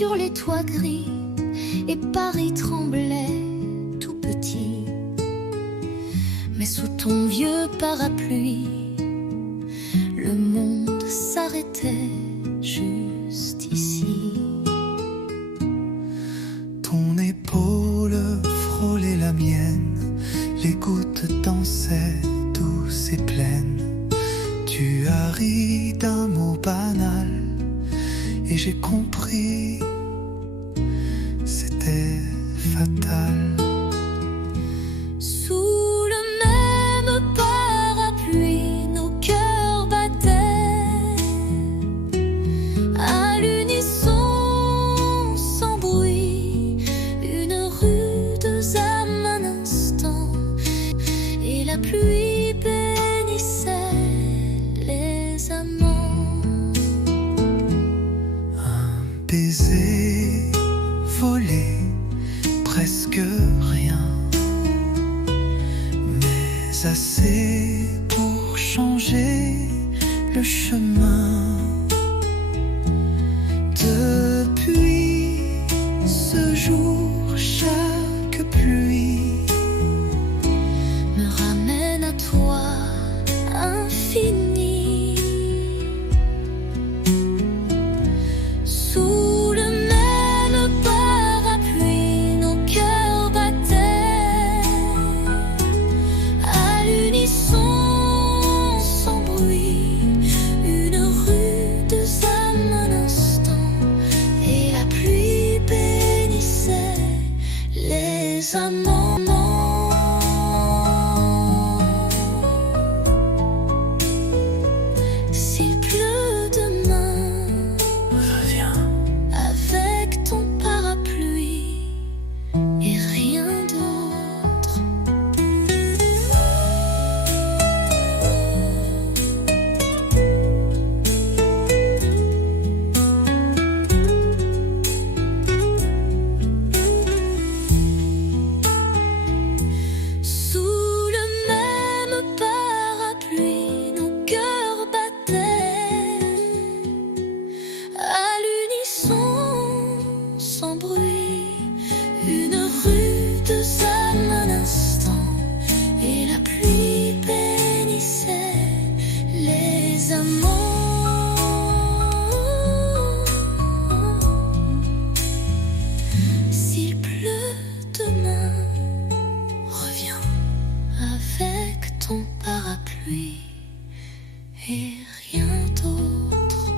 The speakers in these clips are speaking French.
sur les toits gris, et Paris tremblait tout petit. Mais sous ton vieux parapluie, le monde s'arrêtait juste ici. Ton épaule frôlait la mienne, les gouttes dansaient douces et pleines. Tu as ri d'un mot banal et j'ai compris, c'était fatal. Sous le même parapluie, nos cœurs battaient à l'unisson, sans bruit. Une rude âme un instant, et la pluie bénissait les amants. Un baiser volé, presque rien, mais assez pour changer le chemin. Depuis ce jour, chaque pluie Me ramène à toi, infini. Sous le même parapluie, nos cœurs battaient à l'unisson, sans bruit. Une rude âme un instant, et la pluie bénissait les amants. S'il pleut demain, reviens. avec ton parapluie et rien d'autre. Sous le même parapluie, nos cœurs battaient à l'unisson, sans bruit. Une rude âme un instant, et la pluie bénissait les amants. S'il pleut demain, reviens avec ton parapluie et rien d'autre.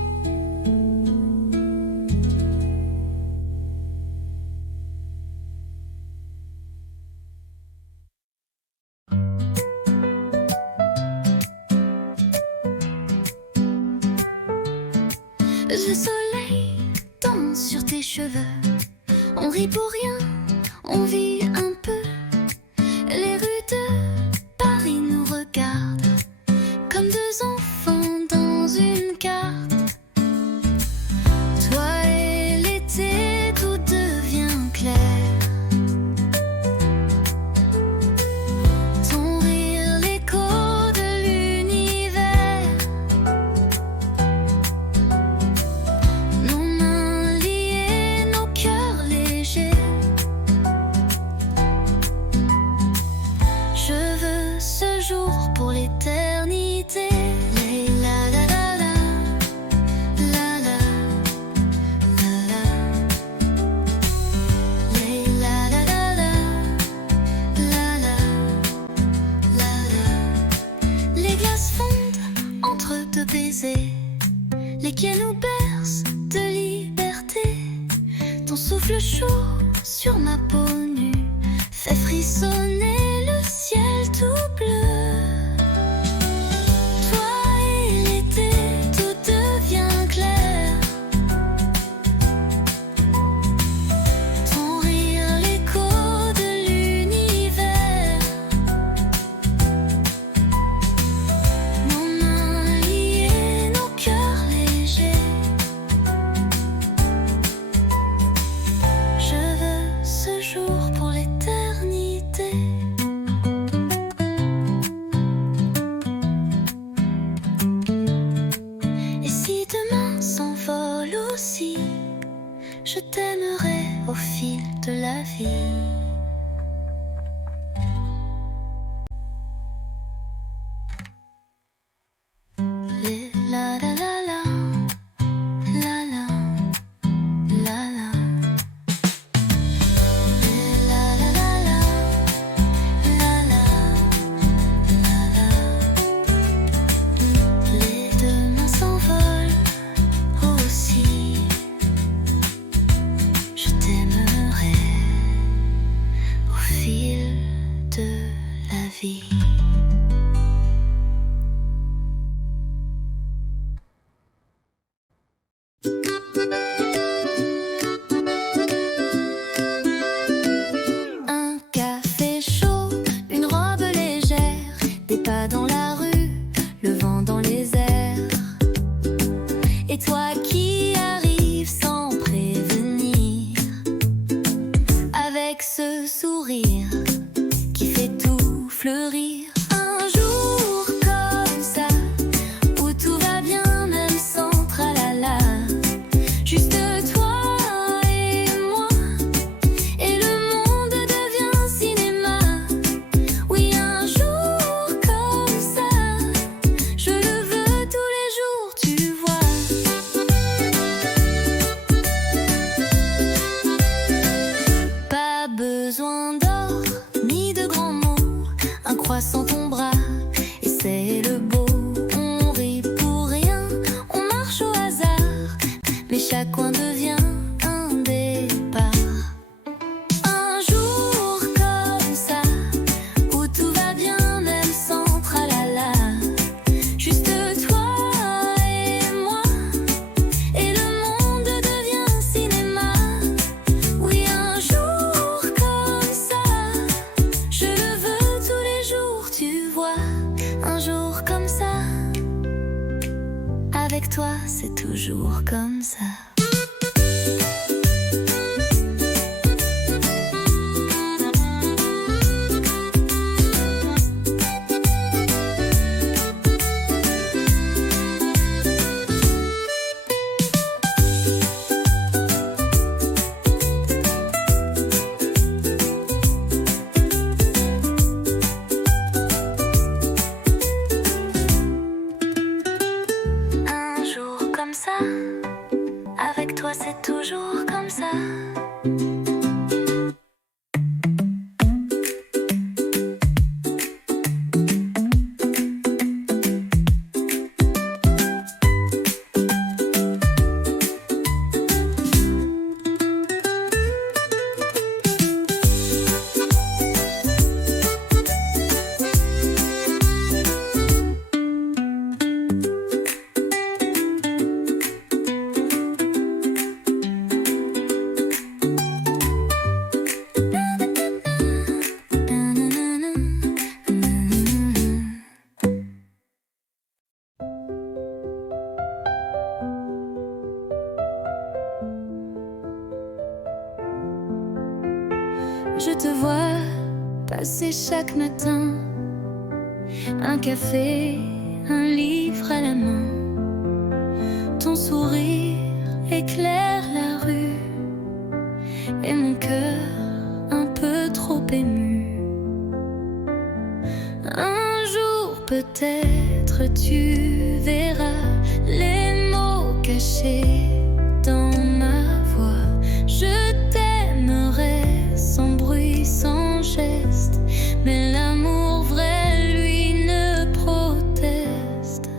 Le soleil danse sur tes cheveux. On rit pour rien, on vit un peu. Les rues de Paris nous regardent comme deux enfants dans une carte. Toi et l'été, tout devient clair. Ton rire, l'écho de l'univers. Nos mains liées, nos cœurs légers. Je veux ce jour pour l'éternité. La la la la, la la, la la. La la la la, la la, la la. Les glaces fondent entre deux baisers, les quais nous bercent de liberté. Ton souffle chaud sur ma peau nue fait frissonner le ciel tout bleu. Toi et l'été, tout devient clair. Ton rire, l'écho de l'univers. Nos mains liées, nos cœurs légers. Je veux ce jour vie. Un café chaud, une robe légère, des pas dans la rue, le vent dans les airs. Et toi qui arrives sans prévenir, avec ce sourire qui fait tout fleurir. Un jour comme ça, où tout va bien même sans tralala. Juste toi et moi, et le monde devient cinéma. Oui, un jour comme ça, je le veux tous les jours, tu vois. Pas besoin d'or, ni de grands mots, un croissant ton bras, et c'est le beau. On rit pour rien, on marche au hasard, mais chaque coin devient un départ. Un jour comme ça, où tout va bien même sans tralala. Juste toi et moi, et le monde devient cinéma. Oui, un jour comme ça, je le veux tous les jours, tu vois. Un jour comme ça, avec toi c'est toujours comme ça. Un jour comme ça, avec toi c'est toujours comme ça. Je te vois passer chaque matin, un café, un livre à la main. Ton sourire éclaire la rue, et mon cœur un peu trop ému. Un jour peut-être tu verras les mots cachés dans ma voix. Je t'aimerai sans bruit, sans geste, mais l'amour vrai, lui, ne proteste.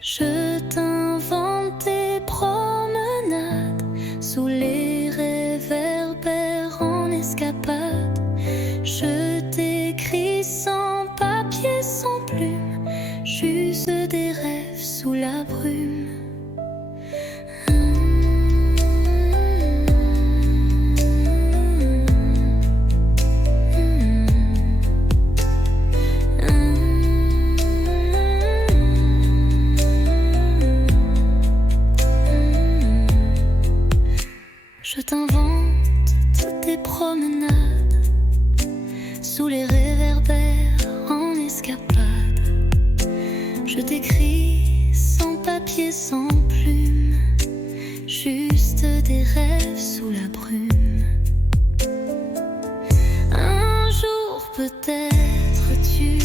Je t'invente des promenades sous les réverbères en escapade. Je t'écris sans papier, sans plume, juste des rêves sous la brume. Je t'invente toutes tes promenades sous les réverbères en escapade. Je t'écris sans papier, sans plume, juste des rêves sous la brume. Un jour peut-être tu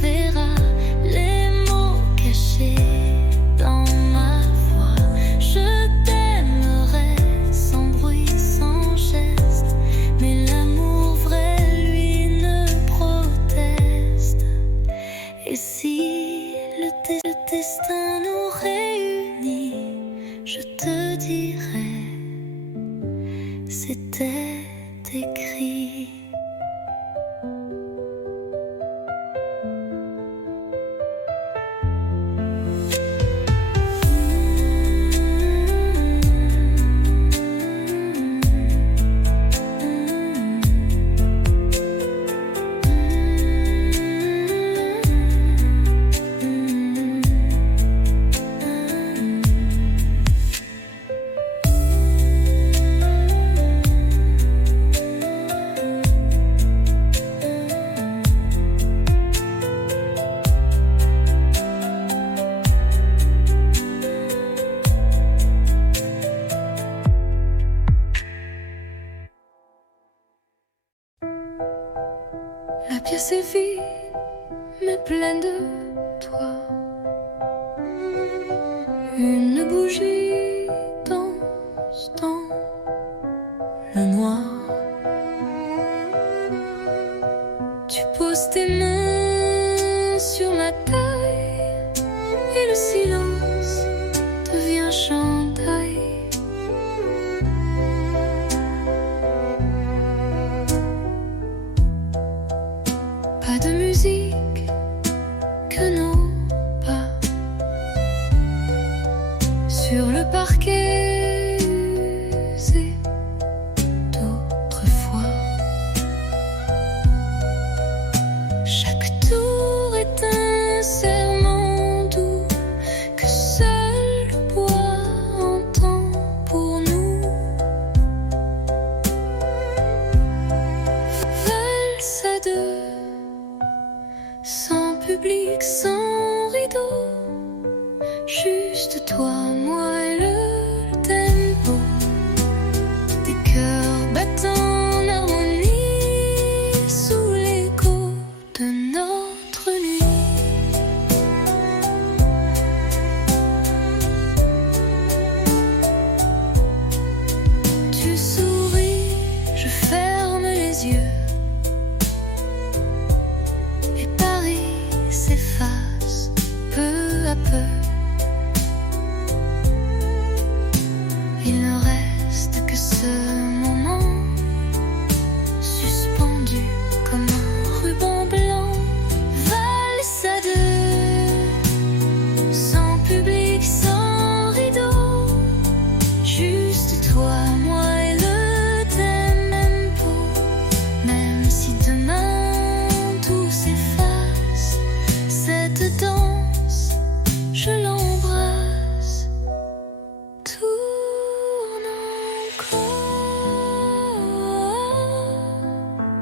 verras les mots cachés dans ma voix. Je t'aimerai sans bruit, sans geste, mais l'amour vrai, lui, ne proteste. Et si le destin nous réunit, je te dirai, c'était écrit. assez vide, mais pleine de toi. Une bougie danse dans le noir. Tu poses tes mains sur ma taille et le silence devient chandail. Pas de musique que nos pas sur le parquet usé d'autrefois. Chaque tour est un serment doux que seul le bois entend pour nous. Valse à deux, sans public, sans rideau, juste toi, moi et le tempo des cœurs battant en harmonie sous l'écho de notre nuit. Tu souris, je ferme les yeux et Paris s'efface peu à peu. Il ne reste que ce moment suspendu comme un ruban blanc. Valse à deux, sans public, sans rideau, juste toi, moi et le tempo. Même si demain tout s'efface, cette danse, je l'embrasse. Tourne encore,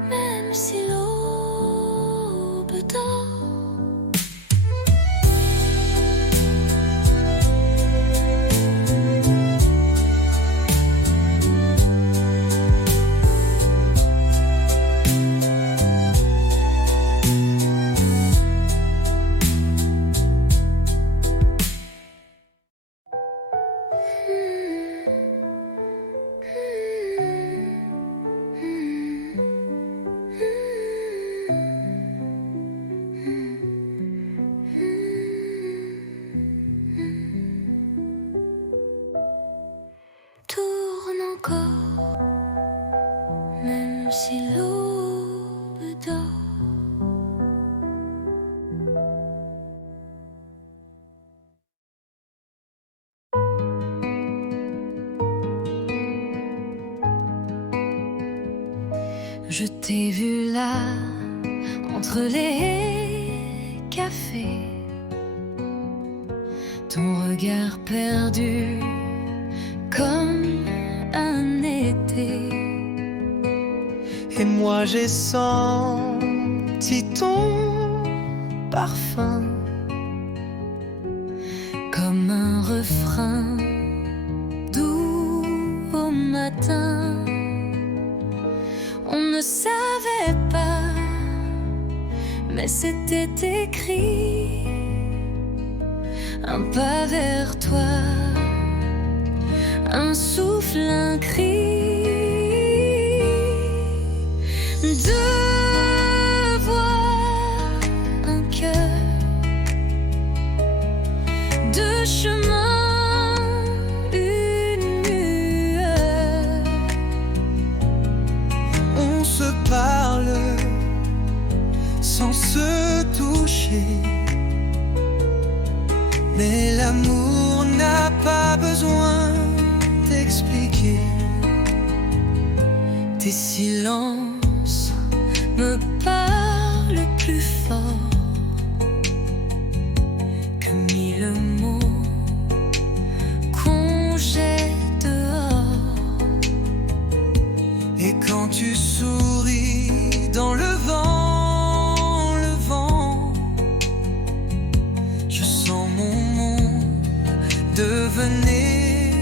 même si l'aube dort. Tourne encore, même si l'aube dort. Je t'ai vu là, entre les cafés, ton regard perdu comme un été. Et moi j'ai senti ton parfum Comme un refrain doux au matin. On ne savait pas, mais c'était écrit. Un pas vers toi, un souffle, un cri. Deux voix, un cœur, deux chemins, une lueur. On se parle sans se toucher, mais l'amour n'a pas besoin d'expliquer. Tes silences me parlent plus fort que mille mots qu'on jette dehors. Et quand tu souris dans le vent, je sens mon monde devenir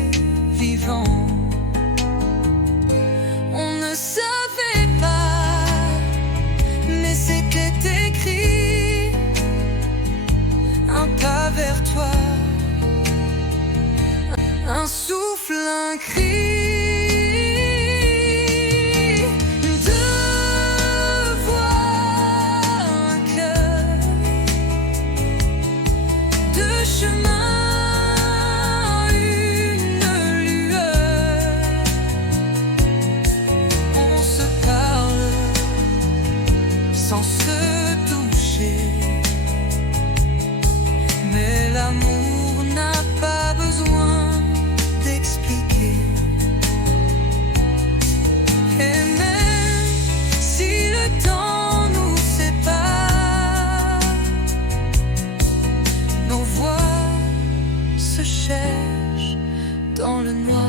vivant. On ne savait pas, mais c'était écrit. Deux voix, un cœur, deux chemins, une lueur. On se parle sans se toucher, mais l'amour n'a pas besoin d'expliquer. Et même si le temps nous sépare, nos voix se cherchent dans le noir.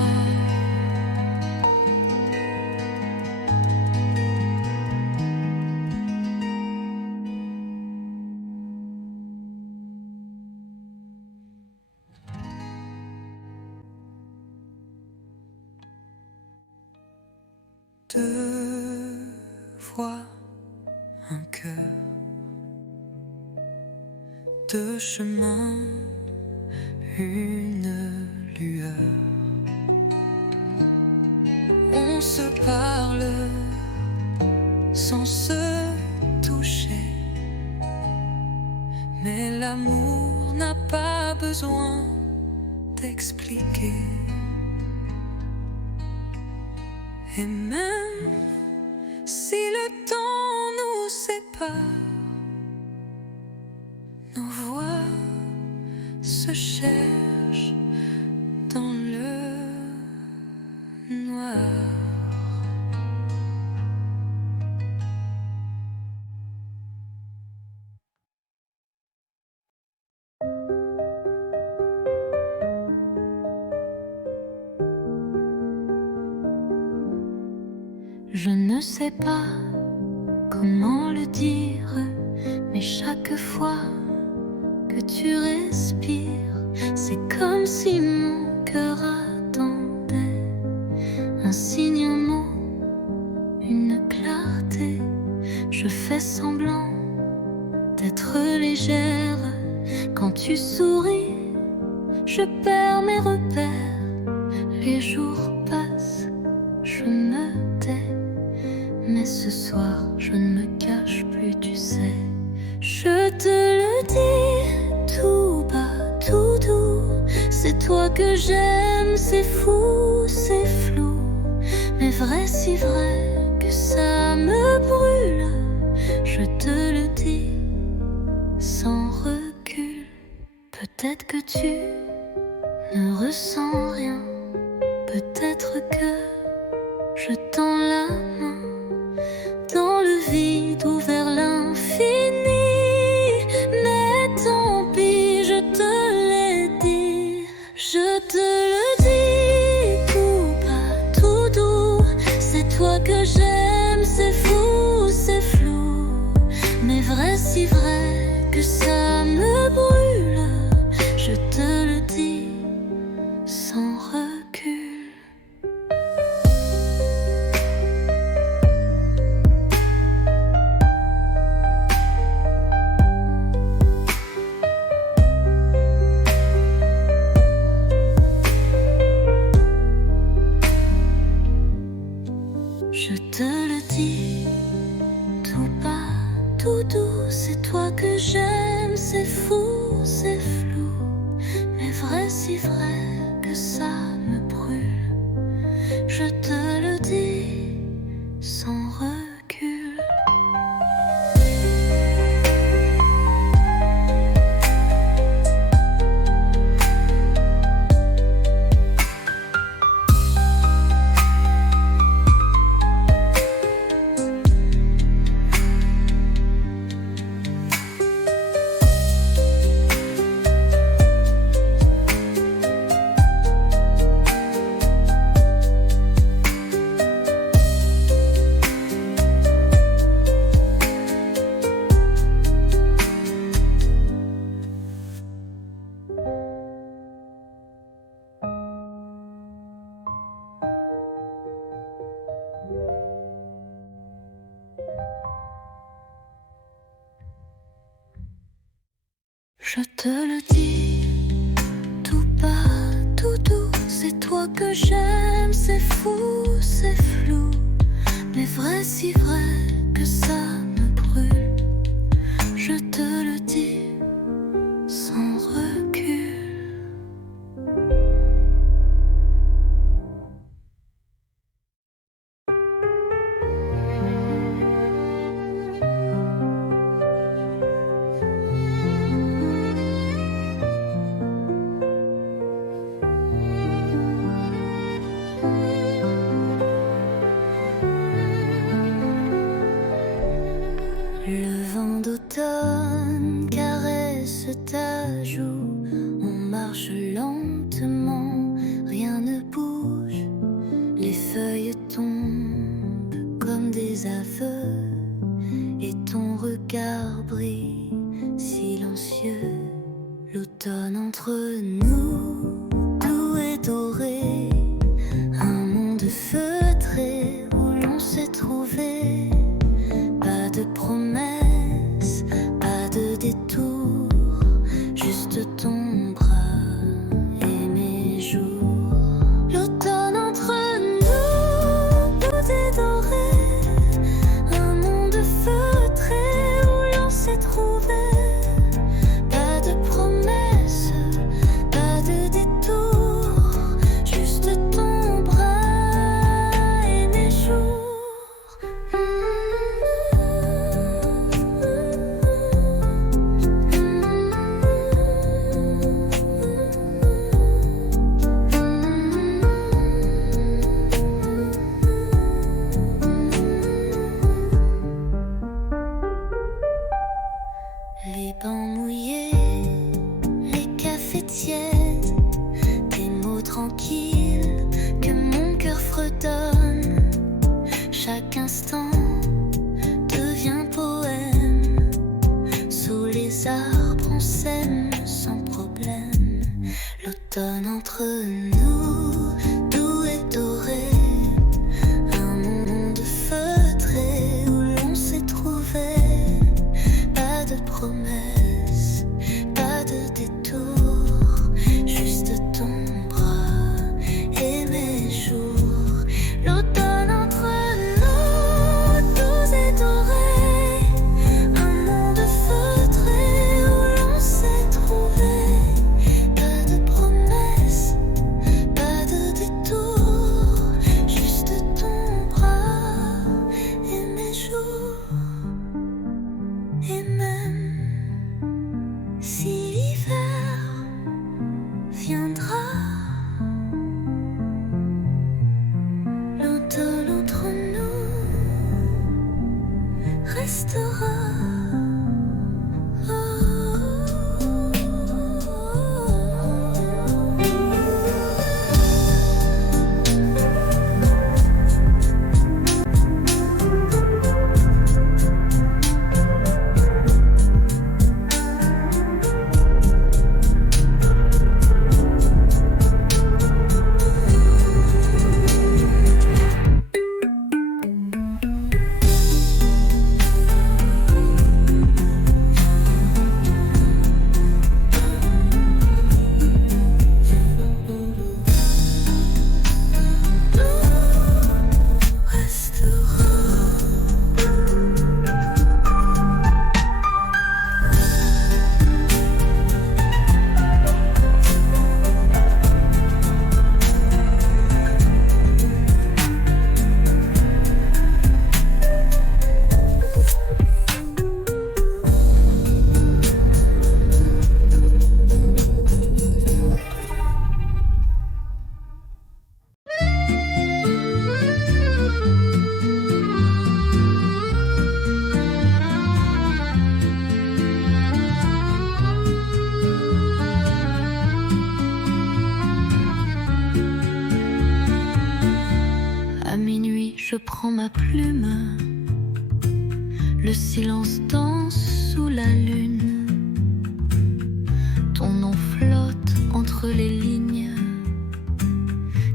Deux voix, un cœur, deux chemins, une lueur. On se parle sans se toucher, mais l'amour n'a pas besoin d'expliquer. Et même si le temps nous sépare, nos voix se cherchent dans le noir. Je ne sais pas comment le dire, mais chaque fois que tu respires, c'est comme si mon cœur attendait un signe, un mot, une clarté. Je fais semblant d'être légère. Quand tu souris, je perds mes repères. Les jours passent, je me tais. Mais ce soir, je ne me cache plus, tu sais. Je te le dis tout bas, tout doux. C'est toi que j'aime, c'est fou, c'est flou. Mais vrai, si vrai que ça me brûle. Je te le dis sans recul. Peut-être que tu ne ressens rien. Peut-être que je tends la main dans le vide ou vers l'infini. Mais tant pis, je te l'ai dit. Je te le dis tout bas, tout doux. C'est toi que j'aime, c'est fou, c'est flou. Mais vrai, si vrai que ça me brûle. Je te le dis sans recul. Je te le dis tout bas, tout doux. C'est toi que j'aime, c'est fou, c'est flou. Mais vrai, si vrai que ça me brûle. Je te le dis sans recul. Je te le dis tout bas, tout doux. C'est toi crois que j'aime, c'est fou, c'est flou, mais vrai, si vrai que ça me brûle. Je te le dis sans recul. Le vent d'automne caresse ta joue. On marche lentement, rien ne bouge. Les feuilles tombent comme des aveux, et ton regard brille silencieux. L'automne entre nous, doux et doré, un monde feutré où l'on s'est trouvé. Pas de promesses, pas de détour, juste ton bras et mes jours. L'automne entre nous, doux et doré, un monde feutré où l'on s'est trouvé. Pas de promesses, pas de détour, juste ton bras et mes jours. Les bancs mouillés, les cafés tièdes, des mots tranquilles que mon cœur fredonne. Chaque instant devient poème. Sous les arbres on s'aime sans problème. L'automne entre nous, doux et doré, un monde feutré où l'on s'est trouvé. Pas de promesses, pas de détour, juste ton bras et mes jours. L'automne entre nous, doux et doré, un monde feutré où l'on s'est trouvé. Pas de promesses, pas de détour, juste ton bras et mes jours. Et même si l'hiver viendra, l'automne entre nous restera. Je prends ma plume, le silence danse sous la lune. Ton nom flotte entre les lignes,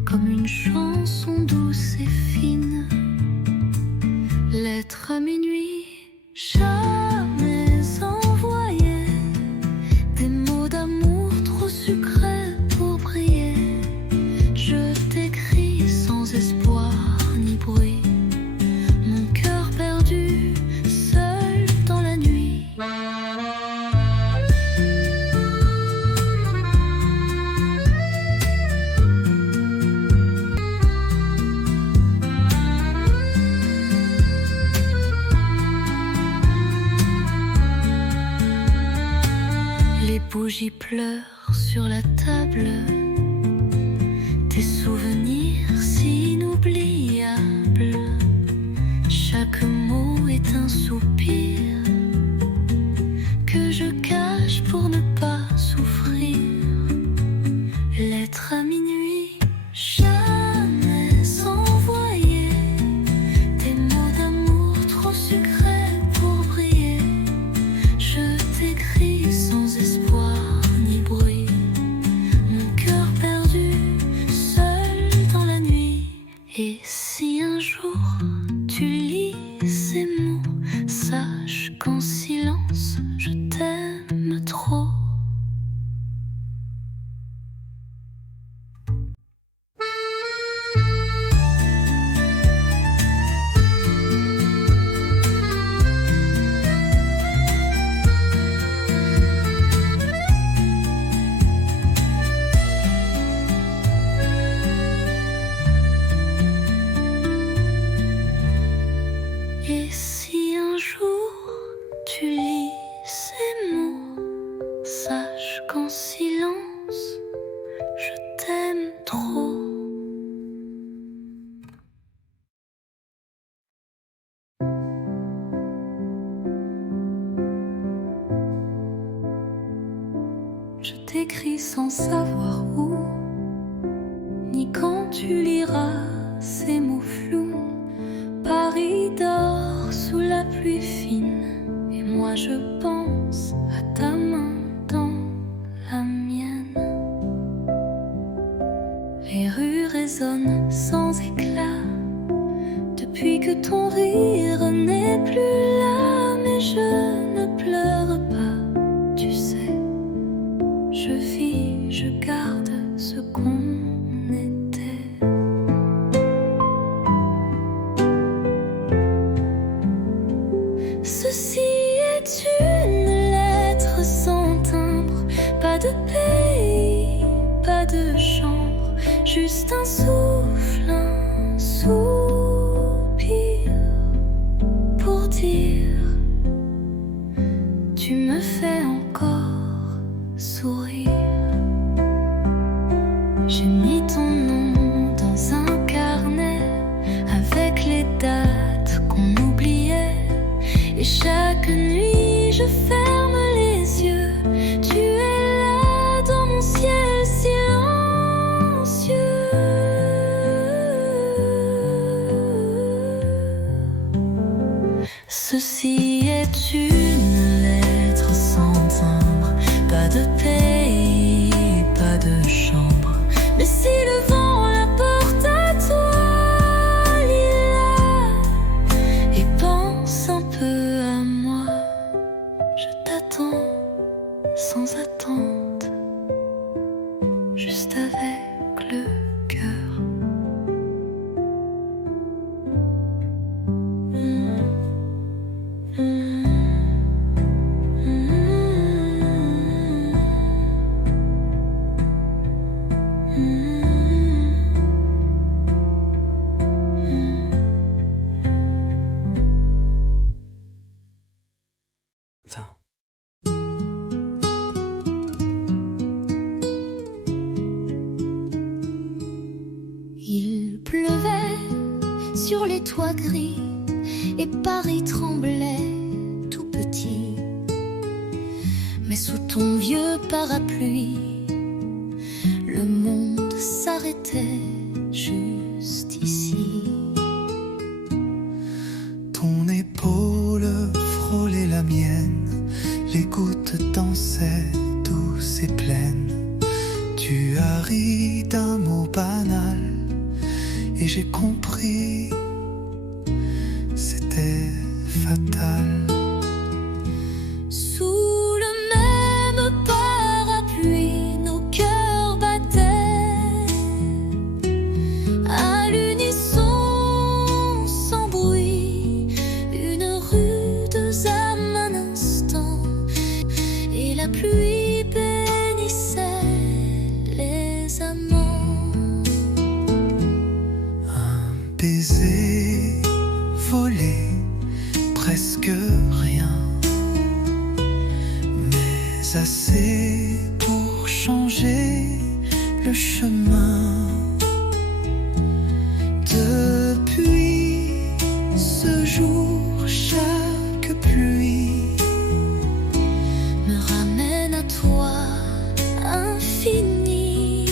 comme une chanson douce et fine. Lettre à minuit, jamais envoyée, des mots d'amour trop sucrés pour briller. Je bougies pleurent sur la table. Tes souvenirs si inoubliables. Chaque mot est un soupir que je cache pour ne pas souffrir. Lettre à minuit, jamais envoyée. Tes mots d'amour trop sucrés pour briller. Je t'écris sans espoir ni bruit. Mon cœur perdu, seul dans la nuit. Et si un jour tu lis ces mots, sache qu'en silence je t'aime trop. Et si un jour tu lis ces mots, sache qu'en silence je t'aime trop. Je t'écris sans savoir où, ni quand tu liras ces mots flous. Paris dort sous la pluie fine, et moi je pense à ta main dans la mienne. Les rues résonnent sans éclat, depuis que ton rire n'est plus là. Mais je ne pleure pas, tu sais. Je vis, je garde ce qu'on était. Ceci est une lettre sans timbre, pas de pays, pas de chambre, juste un souffle, un soupir pour dire tu me fais encore sourire. J'ai mis ton nom dans un carnet avec les dates qu'on oubliait. Et chaque nuit je ferme les yeux. Tu es là dans mon ciel silencieux. Ceci est une lettre sans timbre, pas de pays, pas de chambre. Mais si le vent la porte à toi, lis-la et pense un peu à moi. Je t'attends sans attente, juste avec le cœur. Il pleuvait sur les toits gris et Paris tremblait tout petit. Mais sous ton vieux parapluie, le monde s'arrêtait juste ici. Ton épaule frôlait la mienne, les gouttes dansaient douces et pleines. Tu as ri d'un mot banal et j'ai compris, c'était fatal. Sous le même parapluie, nos cœurs battaient à l'unisson, sans bruit. Une rude âme un instant, et la pluie bénissait les amants. Baiser, volé, presque rien, mais assez chemin. Depuis ce jour, chaque pluie me ramène à toi, infini.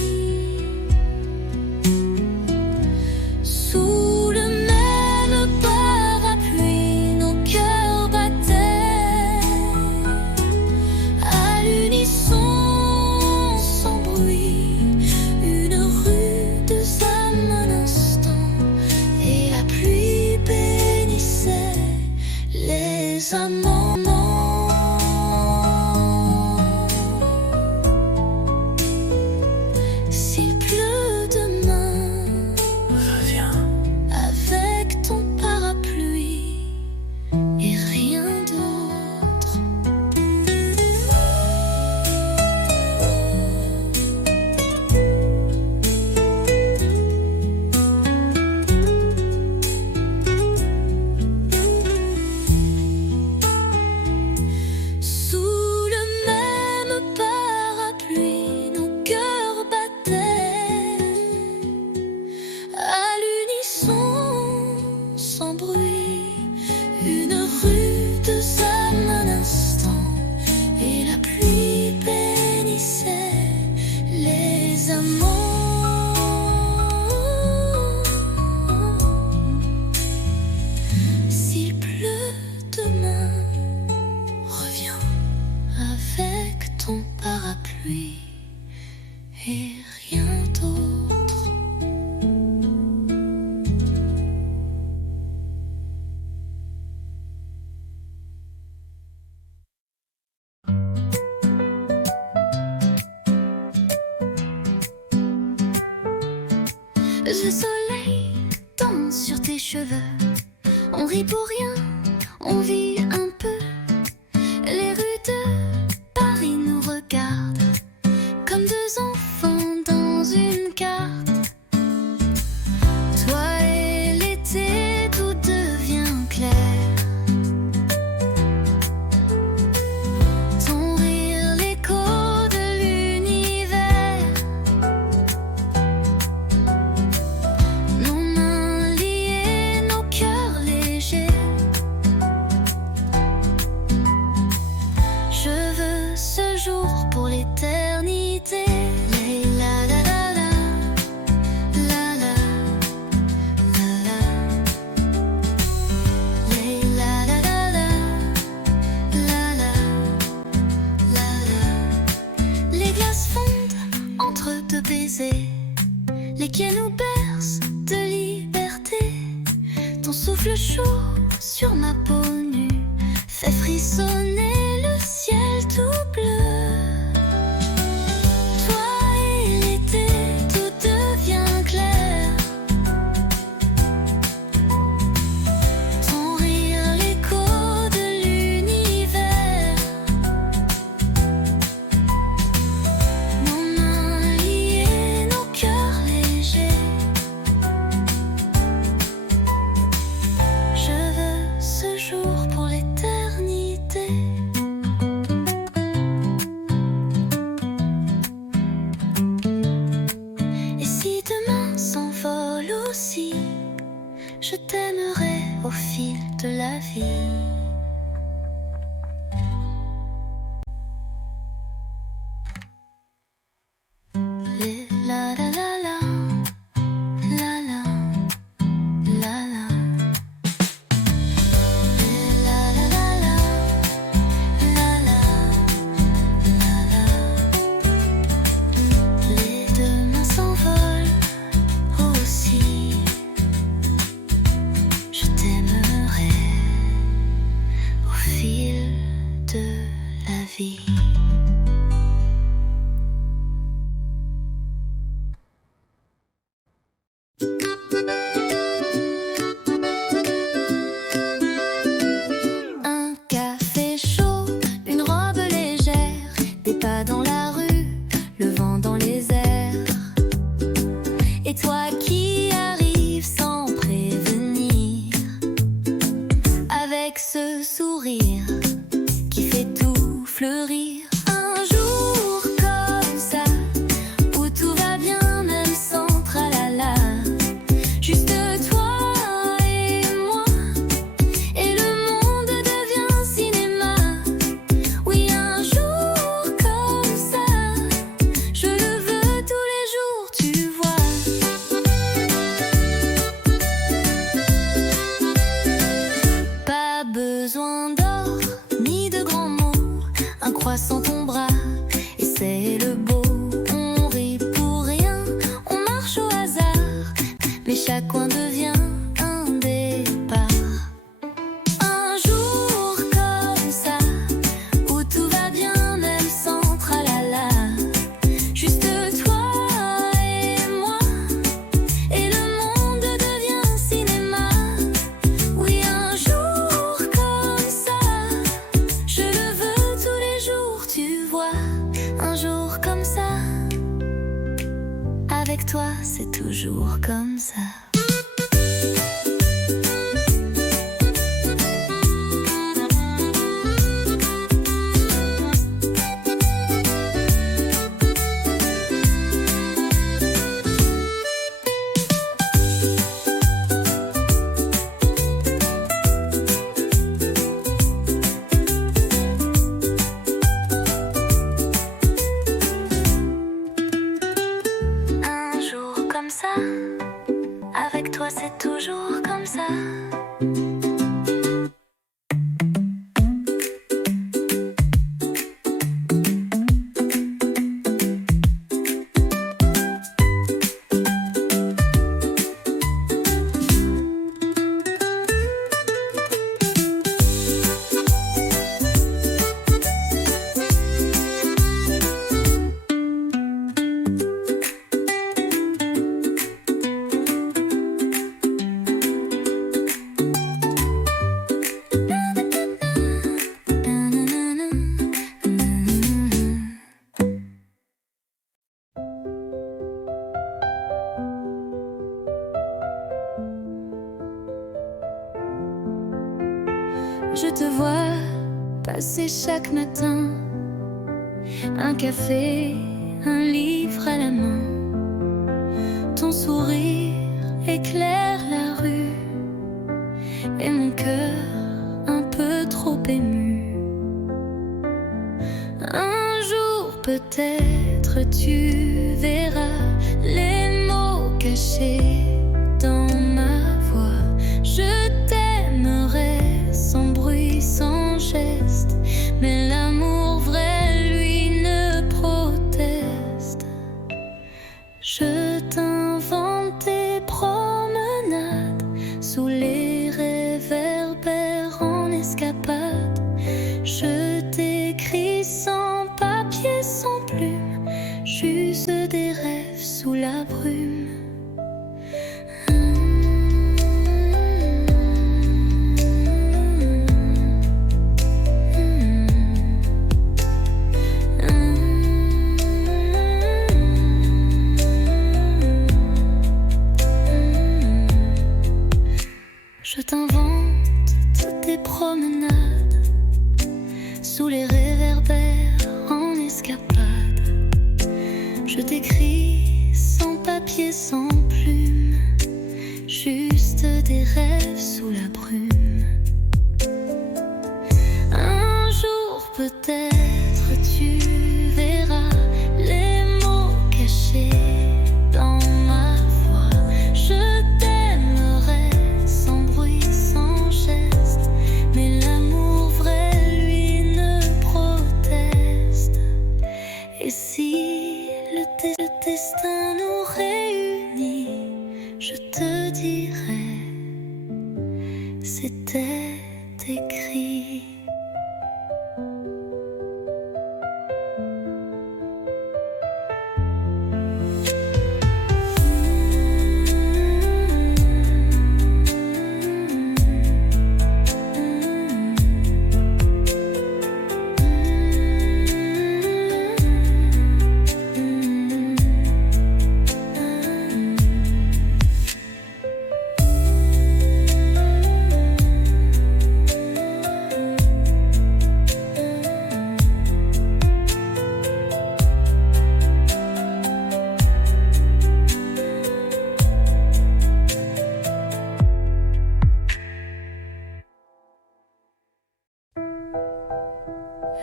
Sous le même parapluie, nos cœurs battaient à l'unisson, sans bruit. Une rude âme un instant, et la pluie bénissait les amants. S'il pleut demain, Reviens. avec ton parapluie et rien d'autre. Sous le même parapluie, nos cœurs battaient à l'unisson, sans bruit. Une rude âme un instant, et la pluie bénissait les amants. S'il pleut demain, reviens avec ton parapluie et rien d'autre. Le soleil danse sur tes cheveux. On rit pour rien, on vit un peu. Les rues de Paris nous regardent comme deux enfants dans une carte. Toi et l'été, tout devient clair. Ton rire, l'écho de l'univers. Nos mains liées, nos cœurs légers. Je veux ce jour pour l'éternité. La la la la, la la, la la, la la la la, la la, la la. Les glaces fondent entre deux baisers, les quais nous bercent de liberté. Ton souffle chaud sur ma peau nue fait frissonner le ciel tout bleu. Toi et l'été, tout devient clair. Ton rire, l'écho de l'univers. Nos mains liées, nos cœurs légers. Je veux ce jour pour l'éternité. Et si demain s'envole aussi, je t'aimerai au fil de la vie. Les la la la la, la la, la la. Les la la la la, la la, la la. Les demain s'envolent aussi. Je t'aimerai au fil de la vie. Un café chaud, une robe légère, des pas dans la rue, le vent dans les airs. Et toi qui arrives sans prévenir, avec ce sourire qui fait tout fleurir. Un jour comme ça, où tout va bien, croissant ton bras, et c'est le beau. On rit pour rien, on marche au hasard, mais chaque coin devient un départ. Un jour comme ça, où tout va bien, même sans tralala. Juste toi et moi, et le monde devient cinéma. Oui, un jour comme ça, je le veux tous les jours, tu vois. Un jour comme ça, avec toi c'est toujours comme ça. Un jour comme ça, avec toi c'est toujours comme ça. Je te vois passer chaque matin, un café, un livre à la main. Ton sourire éclaire la rue, et mon cœur un peu trop ému. Un jour peut-être tu verras les mots cachés dans ma voix. Je t'aimerai sans bruit, sans geste, mais l'amour vrai, lui, ne proteste. Je t'invente des promenades sous les réverbères en escapade. Je t'écris sans papier, sans plume, juste des rêves sous la brume. Je t'invente toutes tes promenades sous les réverbères en escapade. Je t'écris sans papier, sans plume, juste des rêves sous la brume. Un jour peut-être tu verras les mots cachés dans ma voix. Je t'aimerai sans bruit, sans geste, mais l'amour vrai, lui, ne proteste. Et si le destin nous réunit, je te dirai, c'était écrit.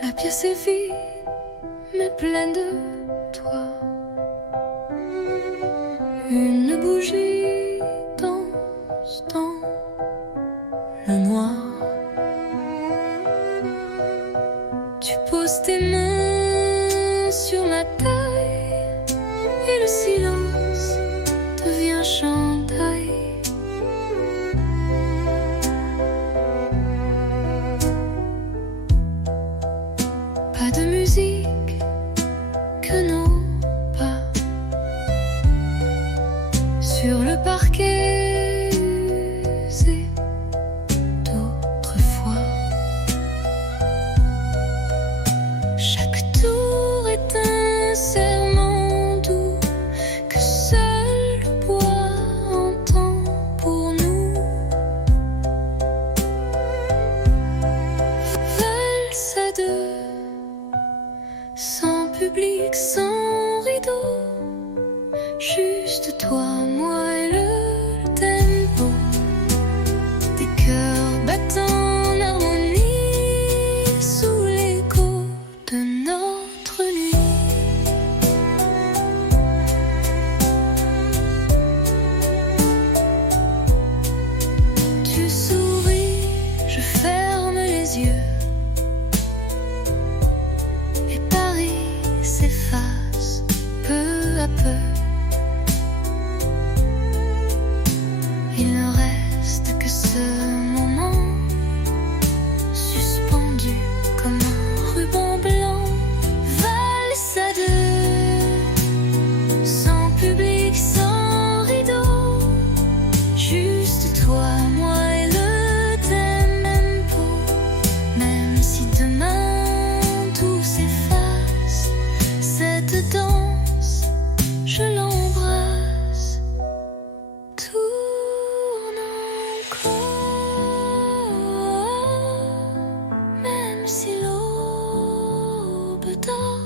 La pièce est vide, mais pleine de toi. Une bougie danse dans le noir. Tu pourrais Pose tes mains sur ma taille et le silence devient chandail. Pas de musique que nos pas sur le parquet usé d'autrefois. Chaque tour est un serment doux que seul le bois entend pour nous. Valse à deux, sans public, sans rideau, juste toi, moi et le tempo des cœurs battant en harmonie sous l'écho de notre nuit. Tu souris, je ferme les yeux et Paris s'efface peu à peu. Il ne reste que ce moment suspendu comme un ruban blanc. Valse à deux, sans public, sans rideau, juste toi, moi et le tempo. Même si demain tout s'efface, cette danse, je l'embrasse. Tourne encore, même si l'aube dort.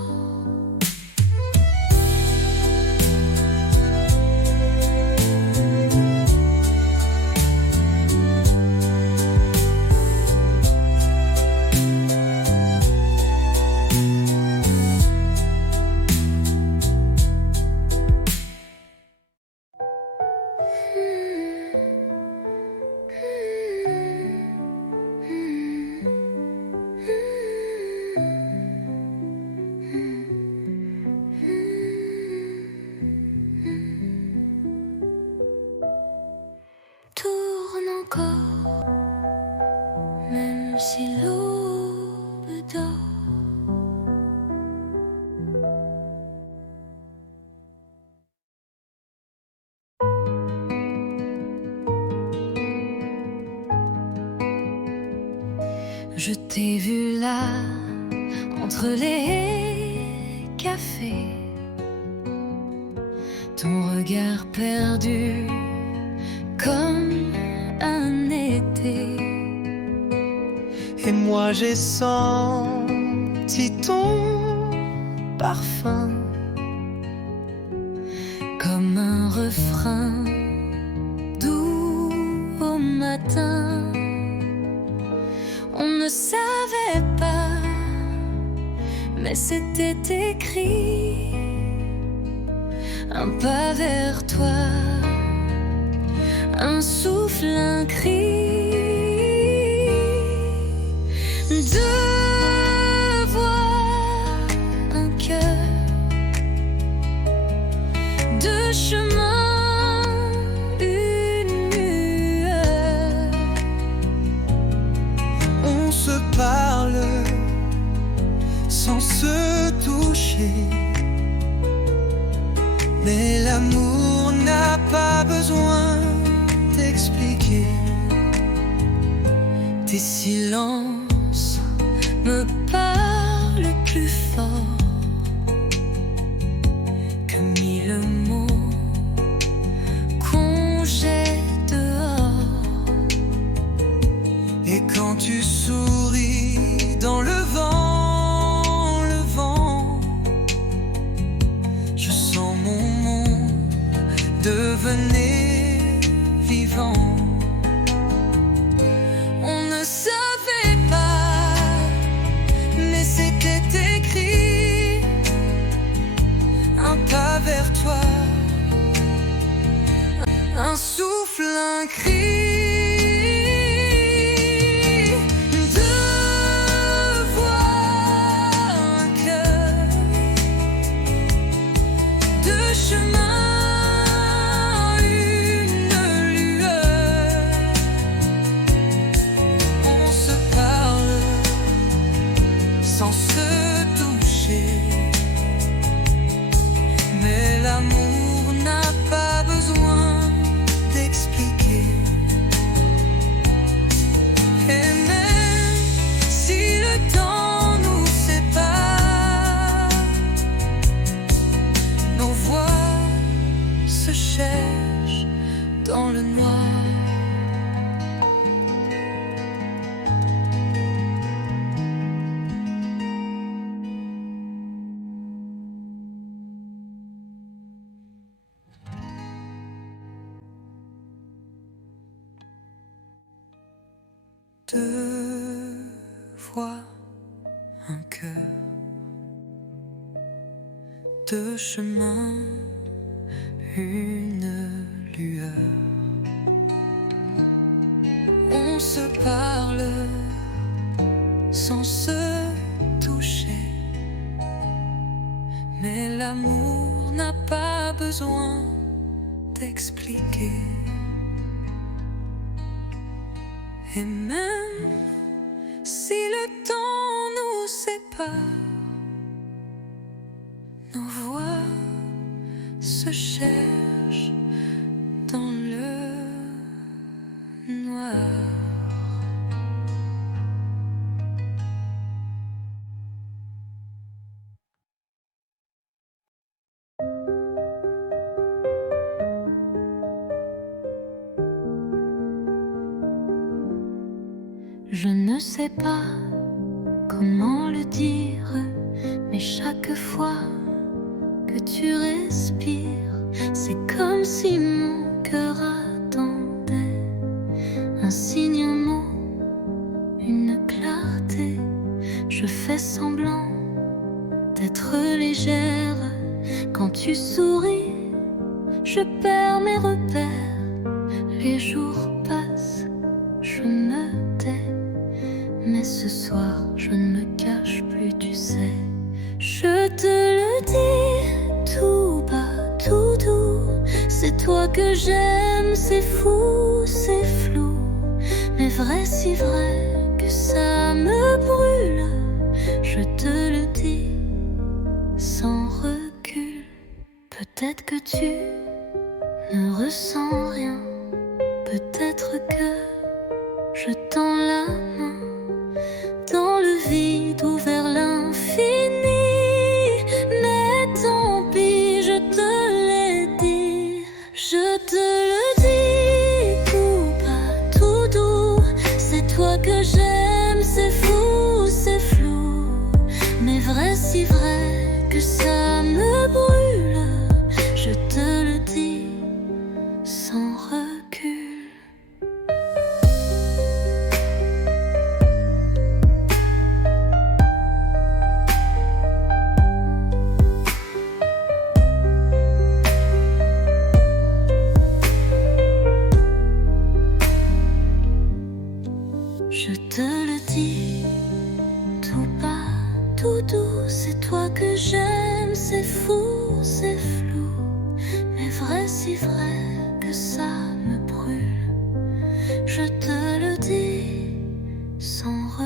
Tourne encore, même si l'aube dort. Je t'ai vu là, entre les cafés, ton regard perdu comme un été. Et moi j'ai senti ton parfum Comme un refrain doux au matin. On ne savait pas, mais c'était écrit. Un pas vers toi, un souffle, un cri. Deux voix, un cœur, deux chemins, une lueur. On se parle sans se toucher, mais l'amour n'a pas besoin d'expliquer. Tes silences me parlent plus fort que mille mots qu'on jette dehors. Et quand tu souris dans le vent, je sens mon monde devenir vivant. On ne savait pas, mais c'était écrit. Un pas vers toi, Un souffle, un cri. Deux voix, Deux voix, un cœur, deux chemins, une lueur. On se parle sans se toucher, mais l'amour n'a pas besoin d'expliquer. Et même si le temps nous sépare, nos voix se cherchent dans le noir. Je ne sais pas comment le dire, mais chaque fois que tu respires, c'est comme si mon cœur attendait un signe, un mot, une clarté. Je fais semblant d'être légère. Quand tu souris, je perds mes repères. Les jours passent, je me tais. Mais ce soir, je ne me cache plus, tu sais. Je te le dis tout bas, tout doux. C'est toi que j'aime, c'est fou, c'est flou. Mais vrai, si vrai que ça me brûle. Je te le dis sans recul. Peut-être que tu ne ressens rien. Peut-être que je tends la main dans le vide ou vers l'infini. Mais tant pis, je te l'ai dit. Je te le dis tout bas, tout doux. C'est toi que j'aime, c'est fou, c'est flou. Mais vrai, si vrai que ça me brûle. Je te le dis sans recul. Je te le dis tout bas, tout doux. C'est toi que j'aime, c'est fou, c'est flou. Mais vrai, si vrai que ça me brûle. Je te le dis sans recul.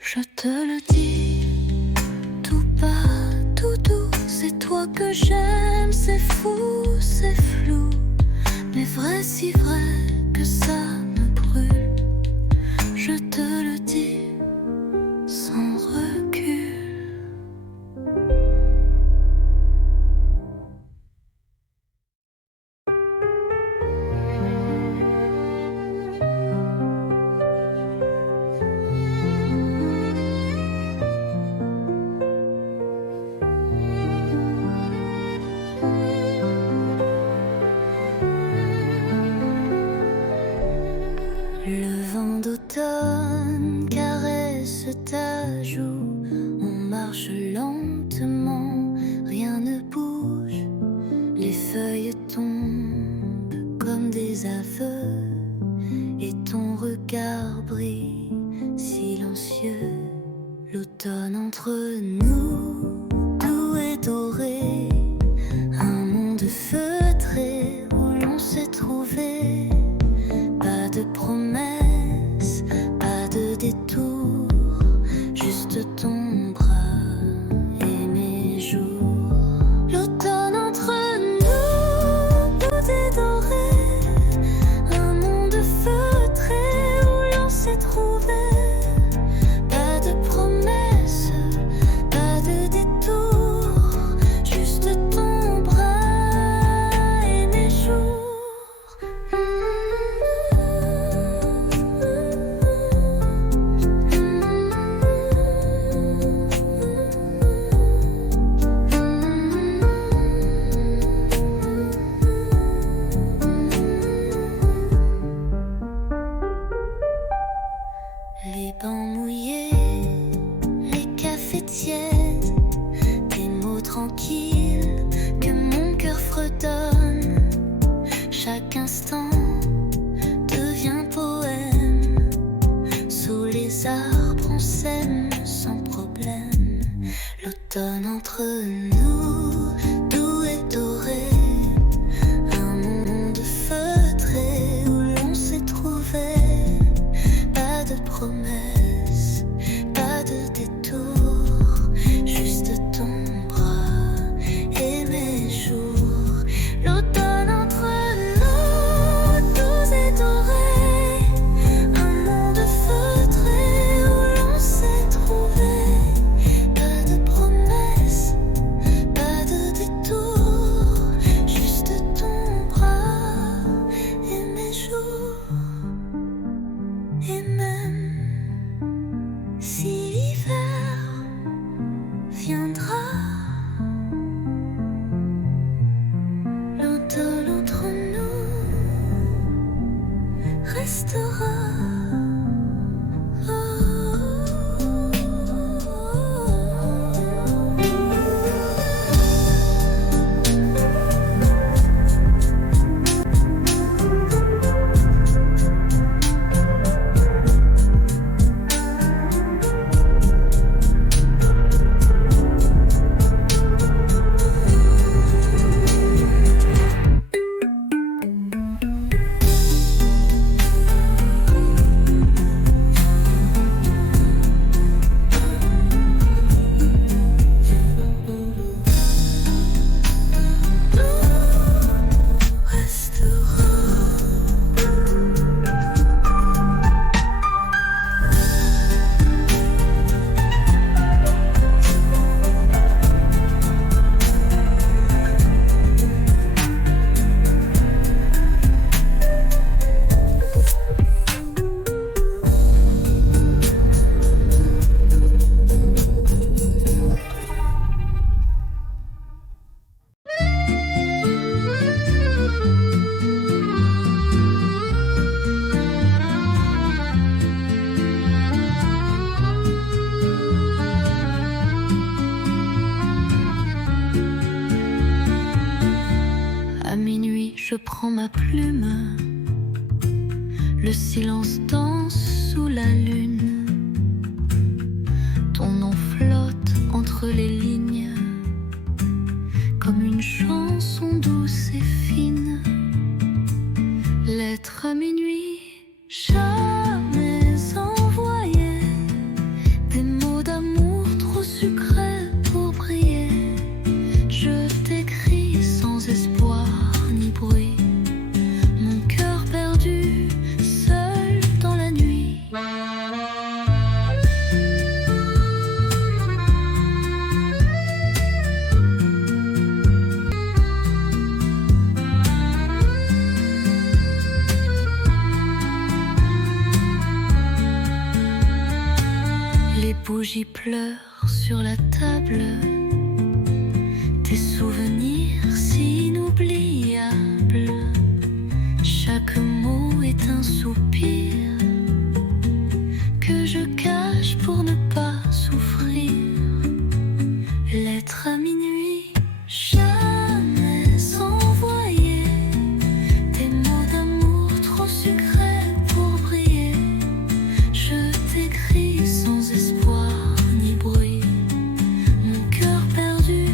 Je te le dis tout bas, tout doux. C'est toi que j'aime, c'est fou, c'est flou. Mais vrai, si vrai que ça me brûle. Je te le dis sans recul. Le vent d'automne caresse ta joue. On marche lentement, rien ne bouge. Les feuilles tombent comme des aveux. Et ton regard brille silencieux. L'automne entre nous, doux et doré. Un monde feutré où l'on détour, juste ton bras et mes jours. L'automne entre nous, tout est doré, un monde feutré où l'on s'est trouvé. Pas de promesses, pas de détour, juste ton bras et mes jours. Les bancs mouillés, les cafés tièdes, des mots tranquilles que mon cœur fredonne. Chaque instant devient poème. Sous les arbres on s'aime sans problème. L'automne entre nous, doux et doré, un monde feutré où l'on s'est trouvé. Pas de promesses, pas de détour, juste ton bras et mes jours. L'automne entre nous, doux et doré, un monde feutré où l'on s'est trouvé. Pas de promesses, pas de détour, juste ton bras et mes jours. Et même si l'hiver viendra, l'automne entre nous restera. À minuit, je prends ma plume. Le silence danse sous la lune. Ton nom flotte entre les lignes, comme une chanson douce et fine. Lettre à minuit, jamais envoyée. Des mots d'amour trop sucrés pour briller. Je t'écris sans espoir ni bruit, mon cœur perdu, seul dans la nuit. Les bougies pleurent sur la table, tes souvenirs si inoubliables. Chaque mot est un soupir que je cache pour ne pas souffrir. Lettre à minuit, jamais envoyée. Des mots d'amour trop sucrés pour briller. Je t'écris sans espoir ni bruit, mon cœur perdu,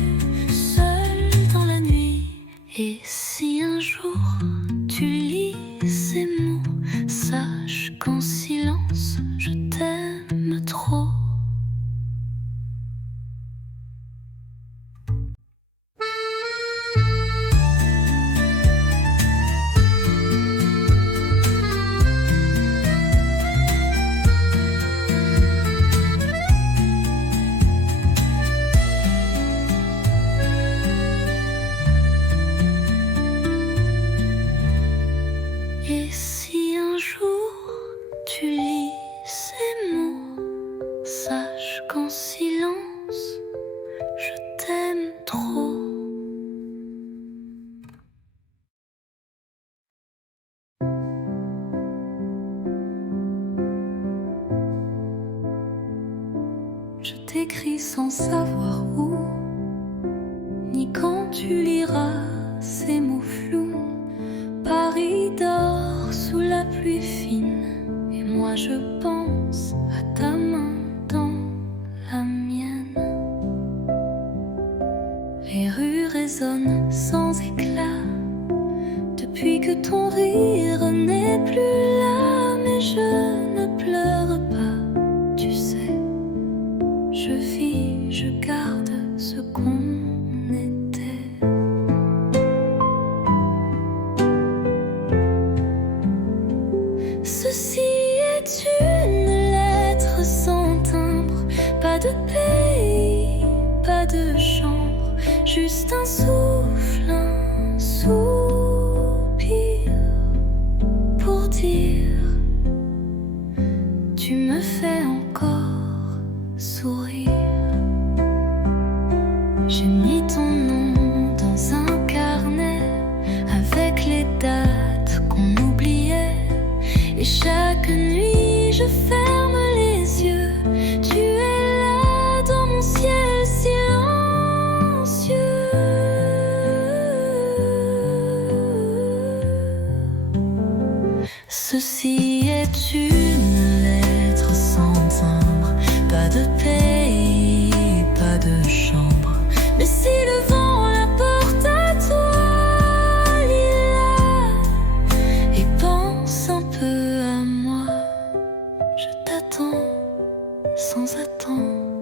seul dans la nuit. Et si un jour tu lis ces mots, sache qu'en silence je t'aime. je t'écris sans savoir où, ni quand tu liras ces mots flous. Paris dort sous la pluie fine, et moi je pense à ta main dans la mienne. Les rues résonnent sans éclat depuis que ton rire n'est plus là, mais je ne pleure pas, tu sais. Je vis, je garde ce qu'on était. Ceci est une lettre sans timbre, pas de pays, pas de chambre, juste un souffle, un soupir pour dire tu me fais encore sourire. J'ai mis ton nom dans un carnet avec les dates qu'on oubliait, et chaque nuit je ferme les yeux. Tu es là dans mon ciel silencieux. Ceci est une lettre sans timbre, pas de pays, pas de chambre. Mais si le vent la porte à toi, Lila, et pense un peu à moi, je t'attends sans attendre.